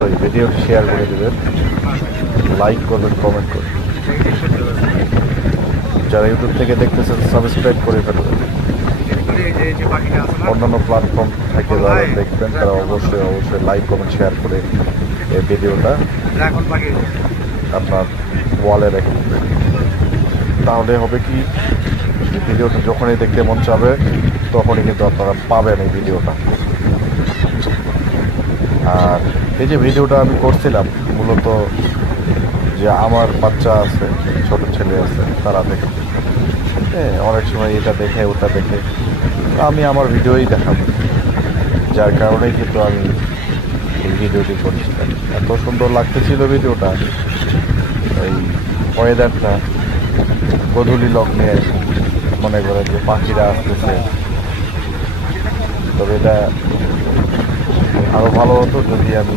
ভিডিওটি শেয়ার করে দেবেন, লাইক করবেন, কমেন্ট করবেন। যারা ইউটিউব থেকে দেখতেছেন সাবস্ক্রাইব করে ফেলবেন। অন্যান্য প্ল্যাটফর্ম থেকে যারা দেখবেন তারা অবশ্যই লাইক কমেন্ট শেয়ার করে এই ভিডিওটা আপনার ওয়ালে রেখে দেবেন। তাহলে হবে কি, ভিডিওটা যখনই দেখতে মন চাবে তখনই কিন্তু আপনারা পাবেন এই ভিডিওটা। আর এই যে ভিডিওটা আমি করছিলাম মূলত যে আমার বাচ্চা আছে, ছোট ছেলে আছে, তারা দেখে অনেক সময় এটা দেখে ওটা দেখে, আমি আমার ভিডিওই দেখাবো, যার কারণেই কিন্তু আমি এই ভিডিওটি করছিলাম। এত সুন্দর লাগতেছিল ভিডিওটা, এই ওয়েদারটা, গোধূলি লগ্নে মনে করেন যে পাখিরা আসতেছে। তবে এটা আরও ভালো হতো যদি আমি